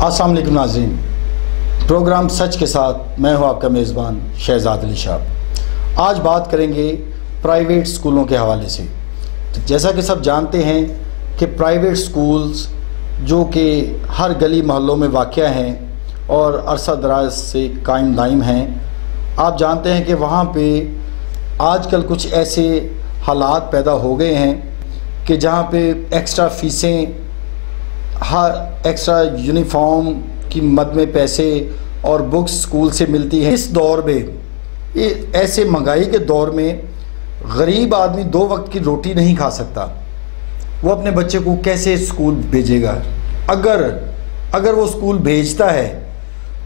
अस्सलाम वालेकुम नाज़रीन, प्रोग्राम सच के साथ मैं हूं आपका मेज़बान शहजाद अली शाह। आज बात करेंगे प्राइवेट स्कूलों के हवाले से। तो जैसा कि सब जानते हैं कि प्राइवेट स्कूल्स जो कि हर गली मोहल्लों में वाक़या हैं और अरसा दराज से कायम दायम हैं, आप जानते हैं कि वहाँ पे आजकल कुछ ऐसे हालात पैदा हो गए हैं कि जहाँ पे एक्स्ट्रा फ़ीसें, हर एक्स्ट्रा यूनिफॉर्म की मद में पैसे और बुक्स स्कूल से मिलती हैं। इस दौर में, ये ऐसे महंगाई के दौर में गरीब आदमी 2 वक्त की रोटी नहीं खा सकता। वो अपने बच्चे को कैसे स्कूल भेजेगा? अगर वो स्कूल भेजता है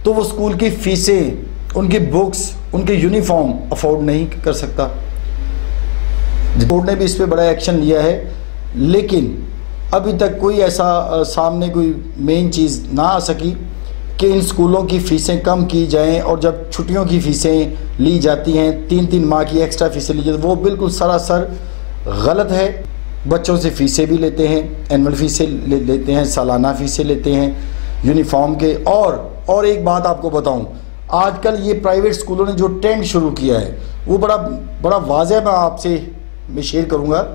तो वो स्कूल की फ़ीसें, उनकी बुक्स, उनके यूनिफॉर्म अफोर्ड नहीं कर सकता। बोर्ड ने भी इस पर बड़ा एक्शन लिया है, लेकिन अभी तक कोई ऐसा सामने कोई मेन चीज़ ना आ सकी कि इन स्कूलों की फ़ीसें कम की जाएं। और जब छुट्टियों की फ़ीसें ली जाती हैं, 3-3 माह की एक्स्ट्रा फ़ीसें ली जाती हैं, वो बिल्कुल सरासर गलत है। बच्चों से फ़ीसें भी लेते हैं, एनुअल फ़ीसें लेते हैं, सालाना फ़ीसें लेते हैं यूनिफॉर्म के। और एक बात आपको बताऊं, आजकल ये प्राइवेट स्कूलों ने जो ट्रेंड शुरू किया है वो बड़ा वाज़ेह मैं आपसे शेयर करूँगा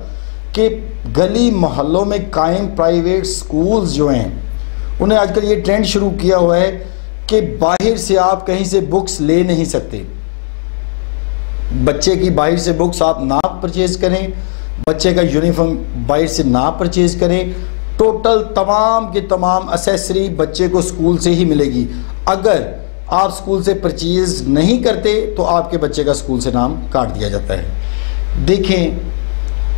कि गली मोहल्लों में कायम प्राइवेट स्कूल्स जो हैं, उन्हें आजकल ये ट्रेंड शुरू किया हुआ है कि बाहर से आप कहीं से बुक्स ले नहीं सकते। बच्चे की बाहर से बुक्स आप ना परचेज़ करें, बच्चे का यूनिफॉर्म बाहर से ना परचेज़ करें। टोटल तमाम के तमाम एसेसरी बच्चे को स्कूल से ही मिलेगी। अगर आप स्कूल से परचेज़ नहीं करते तो आपके बच्चे का स्कूल से नाम काट दिया जाता है। देखें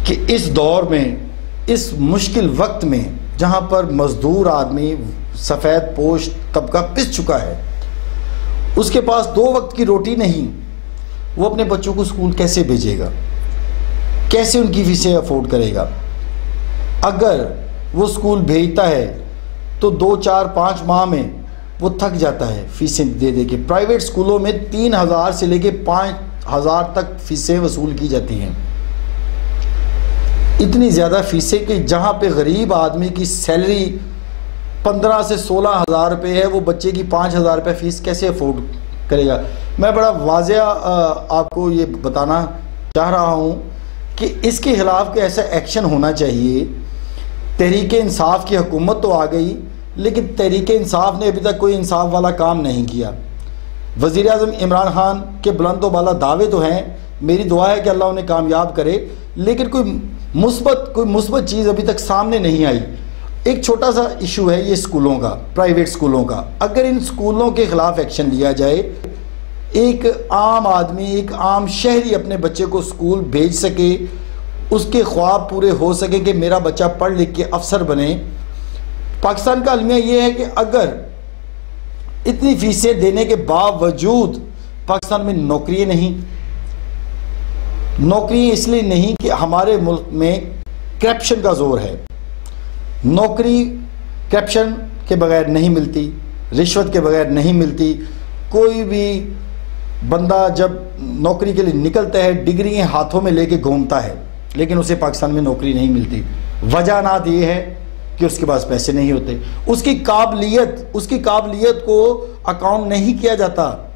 कि इस दौर में, इस मुश्किल वक्त में, जहाँ पर मज़दूर आदमी, सफ़ेद पोश तबका पिस चुका है, उसके पास 2 वक्त की रोटी नहीं, वो अपने बच्चों को स्कूल कैसे भेजेगा? कैसे उनकी फ़ीसें अफोर्ड करेगा? अगर वो स्कूल भेजता है तो 2, 4, 5 माह में वो थक जाता है फ़ीसें दे दे के। प्राइवेट स्कूलों में 3000 से लेके 5000 तक फ़ीसें वसूल की जाती हैं। इतनी ज़्यादा फ़ीसें कि जहाँ पे गरीब आदमी की सैलरी 15 से 16 हज़ार रुपये है, वो बच्चे की 5,000 रुपये फ़ीस कैसे अफोर्ड करेगा? मैं बड़ा वाज़ेह आपको ये बताना चाह रहा हूँ कि इसके ख़िलाफ़ ऐसा एक्शन होना चाहिए। तहरीक इंसाफ की हुकूमत तो आ गई, लेकिन तहरीक इंसाफ ने अभी तक कोई इंसाफ वाला काम नहीं किया। वज़ीर आज़म इमरान खान के बुलंद वाला दावे तो हैं, मेरी दुआ है कि अल्लाह उन्हें कामयाब करे, लेकिन कोई मुस्बत चीज़ अभी तक सामने नहीं आई। एक छोटा सा इशू है ये स्कूलों का, प्राइवेट स्कूलों का। अगर इन स्कूलों के ख़िलाफ़ एक्शन लिया जाए, एक आम आदमी, एक आम शहरी अपने बच्चे को स्कूल भेज सके, उसके ख्वाब पूरे हो सके कि मेरा बच्चा पढ़ लिख के अफसर बने। पाकिस्तान का अलमिया ये है कि अगर इतनी फ़ीसें देने के बावजूद पाकिस्तान में नौकरी नहीं, नौकरी इसलिए नहीं कि हमारे मुल्क में करप्शन का ज़ोर है। नौकरी करप्शन के बगैर नहीं मिलती, रिश्वत के बगैर नहीं मिलती। कोई भी बंदा जब नौकरी के लिए निकलता है, डिग्री हाथों में लेके घूमता है, लेकिन उसे पाकिस्तान में नौकरी नहीं मिलती। वजह नात ये है कि उसके पास पैसे नहीं होते। उसकी काबिलियत को अकाउंट नहीं किया जाता,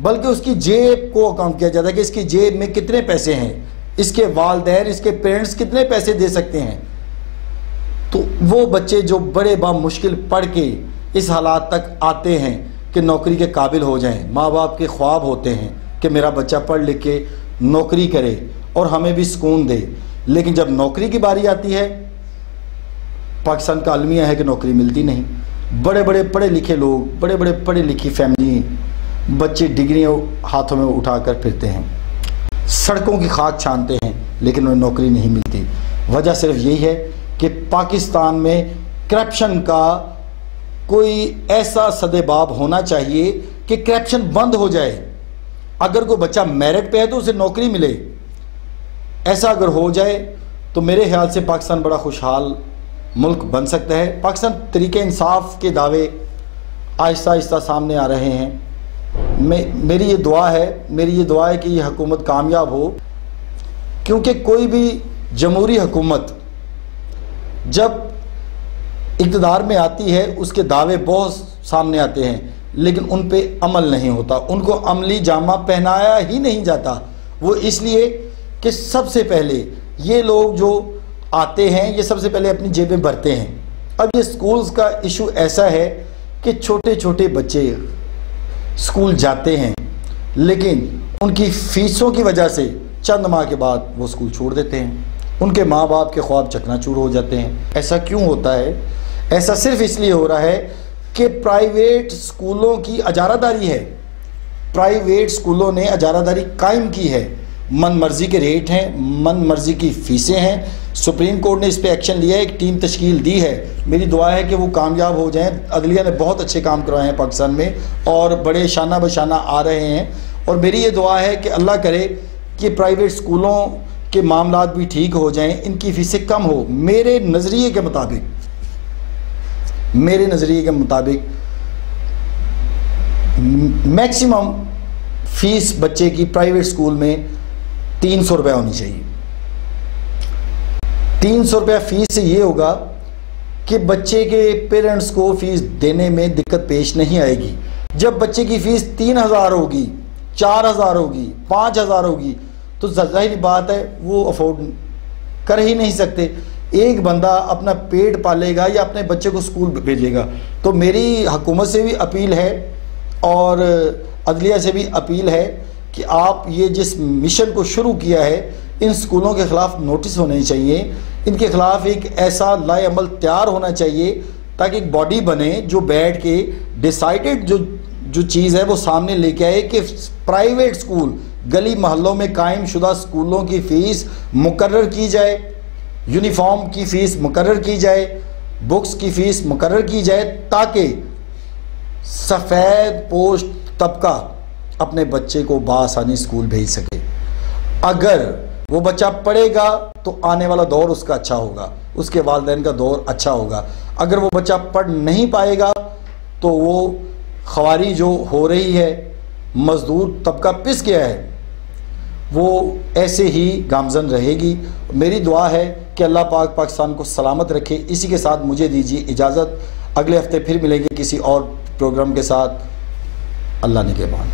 बल्कि उसकी जेब को अकाउंट किया जाता है कि इसकी जेब में कितने पैसे हैं, इसके वालिदैन, इसके पेरेंट्स कितने पैसे दे सकते हैं। तो वो बच्चे जो बड़े मुश्किल पढ़ के इस हालात तक आते हैं कि नौकरी के काबिल हो जाएं, माँ बाप के ख्वाब होते हैं कि मेरा बच्चा पढ़ लिख के नौकरी करे और हमें भी सुकून दे, लेकिन जब नौकरी की बारी आती है, पाकिस्तान का अलमिया है कि नौकरी मिलती नहीं। बड़े बड़े पढ़े लिखे लोग, बड़े बड़े पढ़ी लिखी फैमिली, बच्चे डिग्रियाँ हाथों में उठाकर फिरते हैं, सड़कों की खाक छानते हैं, लेकिन उन्हें नौकरी नहीं मिलती। वजह सिर्फ यही है कि पाकिस्तान में करप्शन का कोई ऐसा सदेबाब होना चाहिए कि करप्शन बंद हो जाए। अगर कोई बच्चा मेरिट पे है तो उसे नौकरी मिले। ऐसा अगर हो जाए तो मेरे ख्याल से पाकिस्तान बड़ा खुशहाल मुल्क बन सकता है। पाकिस्तान तरीके इंसाफ के दावे आहिस्ता आहिस्ता सामने आ रहे हैं। मेरी ये दुआ है कि ये हुकूमत कामयाब हो, क्योंकि कोई भी जमहूरी हुकूमत जब इक़्तिदार में आती है उसके दावे बहुत सामने आते हैं, लेकिन उन पे अमल नहीं होता, उनको अमली जामा पहनाया ही नहीं जाता। वो इसलिए कि सबसे पहले ये लोग जो आते हैं ये सबसे पहले अपनी जेबें भरते हैं। अब ये स्कूल्स का इशू ऐसा है कि छोटे छोटे बच्चे स्कूल जाते हैं, लेकिन उनकी फीसों की वजह से चंद माह के बाद वो स्कूल छोड़ देते हैं, उनके माँ बाप के ख्वाब चकनाचूर हो जाते हैं। ऐसा क्यों होता है? ऐसा सिर्फ इसलिए हो रहा है कि प्राइवेट स्कूलों की अजारादारी है। प्राइवेट स्कूलों ने अजारादारी कायम की है, मन मर्जी के रेट हैं, मन मर्जी की फीसें हैं। सुप्रीम कोर्ट ने इस पे एक्शन लिया है, एक टीम तश्कील दी है। मेरी दुआ है कि वो कामयाब हो जाएं। अदलिया ने बहुत अच्छे काम करवाए हैं पाकिस्तान में और बड़े शाना बशाना आ रहे हैं, और मेरी ये दुआ है कि अल्लाह करे कि प्राइवेट स्कूलों के मामलात भी ठीक हो जाएं, इनकी फीसें कम हो। मेरे नज़रिए के मुताबिक मैक्सिमम फीस बच्चे की प्राइवेट स्कूल में 300 रुपये होनी चाहिए। 300 रुपया फीस से ये होगा कि बच्चे के पेरेंट्स को फीस देने में दिक्कत पेश नहीं आएगी। जब बच्चे की फीस 3000 होगी, 4000 होगी, 5000 होगी, तो जाहिर बात है वो अफोर्ड कर ही नहीं सकते। एक बंदा अपना पेट पालेगा या अपने बच्चे को स्कूल भेजेगा। तो मेरी हुकूमत से भी अपील है और अदलिया से भी अपील है कि आप ये जिस मिशन को शुरू किया है, इन स्कूलों के ख़िलाफ़ नोटिस होने चाहिए, इनके ख़िलाफ़ एक ऐसा लाएअमल तैयार होना चाहिए ताकि एक बॉडी बने जो बैठ के डिसाइडेड जो चीज़ है वो सामने लेके आए कि प्राइवेट स्कूल गली मोहल्लों में कायम शुदा स्कूलों की फ़ीस मुकर्रर की जाए, यूनिफॉर्म की फ़ीस मुकर्रर की जाए, बुक्स की फ़ीस मुकर्रर की जाए, ताकि सफ़ेद पोश तबका अपने बच्चे को बासानी स्कूल भेज सके। अगर वो बच्चा पढ़ेगा तो आने वाला दौर उसका अच्छा होगा, उसके वालिदैन का दौर अच्छा होगा। अगर वो बच्चा पढ़ नहीं पाएगा तो वो ख्वारी जो हो रही है, मज़दूर तबका पिस गया है, वो ऐसे ही गामजन रहेगी। मेरी दुआ है कि अल्लाह पाक पाकिस्तान को सलामत रखे। इसी के साथ मुझे दीजिए इजाज़त। अगले हफ्ते फिर मिलेंगे किसी और प्रोग्राम के साथ। अल्लाह निगहबान।